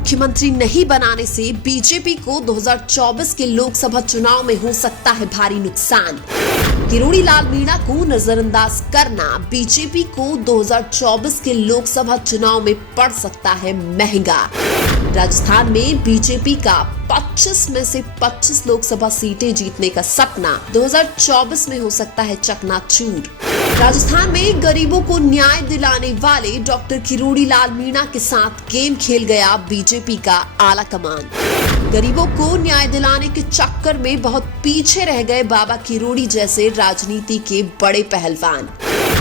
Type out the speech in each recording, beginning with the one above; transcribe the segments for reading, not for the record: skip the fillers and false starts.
मुख्यमंत्री नहीं बनाने से बीजेपी को 2024 के लोकसभा चुनाव में हो सकता है भारी नुकसान। किरोड़ी लाल मीणा को नजरअंदाज करना बीजेपी को 2024 के लोकसभा चुनाव में पड़ सकता है महंगा। राजस्थान में बीजेपी का 25 में से 25 लोकसभा सीटें जीतने का सपना 2024 में हो सकता है चकनाचूर। राजस्थान में गरीबों को न्याय दिलाने वाले डॉक्टर किरोड़ी लाल मीणा के साथ गेम खेल गया बीजेपी का आला कमान। गरीबों को न्याय दिलाने के चक्कर में बहुत पीछे रह गए बाबा किरोड़ी जैसे राजनीति के बड़े पहलवान।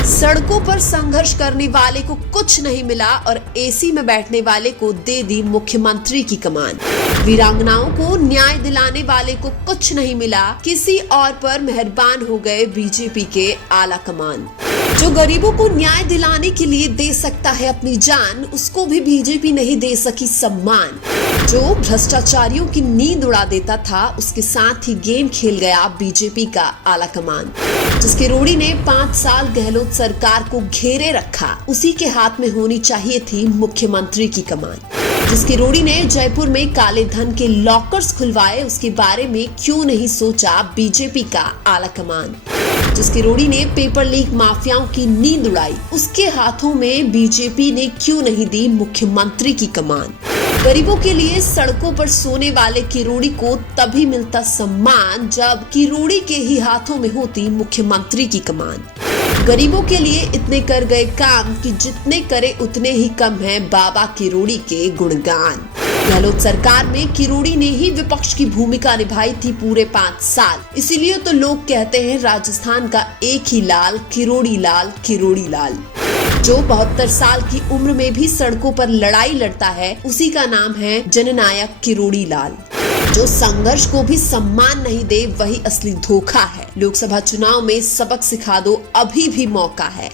सड़कों पर संघर्ष करने वाले को कुछ नहीं मिला और एसी में बैठने वाले को दे दी मुख्यमंत्री की कमान। वीरांगनाओं को न्याय दिलाने वाले को कुछ नहीं मिला, किसी और पर मेहरबान हो गए बीजेपी के आला कमान। जो गरीबों को न्याय दिलाने के लिए दे सकता है अपनी जान, उसको भी बीजेपी नहीं दे सकी सम्मान। जो भ्रष्टाचारियों की नींद उड़ा देता था, उसके साथ ही गेम खेल गया बीजेपी का आला कमान। जिस किरोड़ी ने 5 साल गहलोत सरकार को घेरे रखा, उसी के हाथ में होनी चाहिए थी मुख्यमंत्री की कमान। जिस किरोड़ी ने जयपुर में काले धन के लॉकर्स खुलवाए, उसके बारे में क्यों नहीं सोचा बीजेपी का आला कमान। जिस किरोड़ी ने पेपर लीक माफियाओं की नींद उड़ाई, उसके हाथों में बीजेपी ने क्यों नहीं दी मुख्यमंत्री की कमान। गरीबों के लिए सड़कों पर सोने वाले किरोड़ी को तभी मिलता सम्मान जब किरोड़ी के ही हाथों में होती मुख्यमंत्री की कमान। गरीबों के लिए इतने कर गए काम कि जितने करे उतने ही कम है बाबा किरोड़ी के गुणगान। गहलोत सरकार में किरोड़ी ने ही विपक्ष की भूमिका निभाई थी पूरे 5 साल। इसीलिए तो लोग कहते हैं राजस्थान का एक ही लाल, किरोड़ी लाल, किरोड़ी लाल। जो 72 साल की उम्र में भी सड़कों पर लड़ाई लड़ता है, उसी का नाम है जननायक किरोड़ी लाल। जो संघर्ष को भी सम्मान नहीं दे, वही असली धोखा है। लोकसभा चुनाव में सबक सिखा दो, अभी भी मौका है।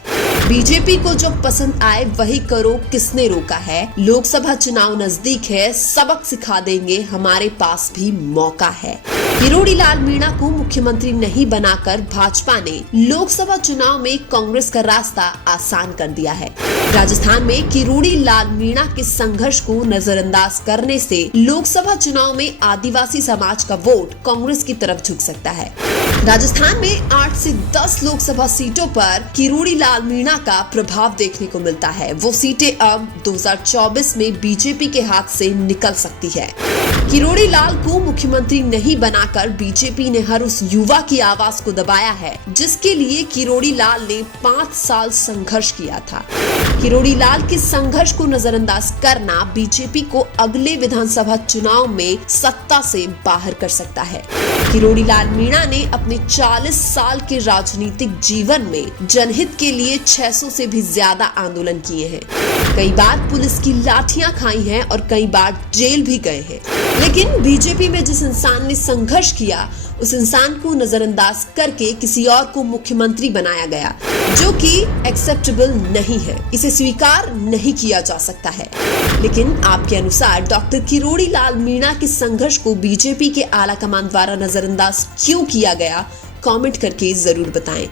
बीजेपी को जो पसंद आए वही करो, किसने रोका है। लोकसभा चुनाव नजदीक है, सबक सिखा देंगे, हमारे पास भी मौका है। किरोड़ी लाल मीणा को मुख्यमंत्री नहीं बनाकर भाजपा ने लोकसभा चुनाव में कांग्रेस का रास्ता आसान कर दिया है। राजस्थान में किरोड़ी लाल मीणा के संघर्ष को नजरअंदाज करने से लोकसभा चुनाव में आदिवासी समाज का वोट कांग्रेस की तरफ झुक सकता है। राजस्थान में 8 से 10 लोकसभा सीटों पर किरोड़ी लाल मीणा का प्रभाव देखने को मिलता है। वो सीटें अब 2024 में बीजेपी के हाथ से निकल सकती है। किरोड़ी लाल को मुख्यमंत्री नहीं बनाकर बीजेपी ने हर उस युवा की आवाज को दबाया है जिसके लिए किरोड़ी लाल ने 5 साल संघर्ष किया था। किरोड़ी लाल के संघर्ष को नजरअंदाज करना बीजेपी को अगले विधानसभा चुनाव में सत्ता से बाहर कर सकता है। किरोड़ी लाल मीणा ने अपने 40 साल के राजनीतिक जीवन में जनहित के लिए 600 से भी ज्यादा आंदोलन किए हैं। कई बार पुलिस की लाठियां खाई हैं और कई बार जेल भी गए हैं। लेकिन बीजेपी में जिस इंसान ने संघर्ष किया, उस इंसान को नजरअंदाज करके किसी और को मुख्यमंत्री बनाया गया, जो कि एक्सेप्टेबल नहीं है। इसे स्वीकार नहीं किया जा सकता है। लेकिन आपके अनुसार डॉक्टर किरोड़ी लाल मीणा के संघर्ष को बीजेपी के आला कमान द्वारा नजरअंदाज क्यों किया गया, कमेंट करके जरूर बताएं।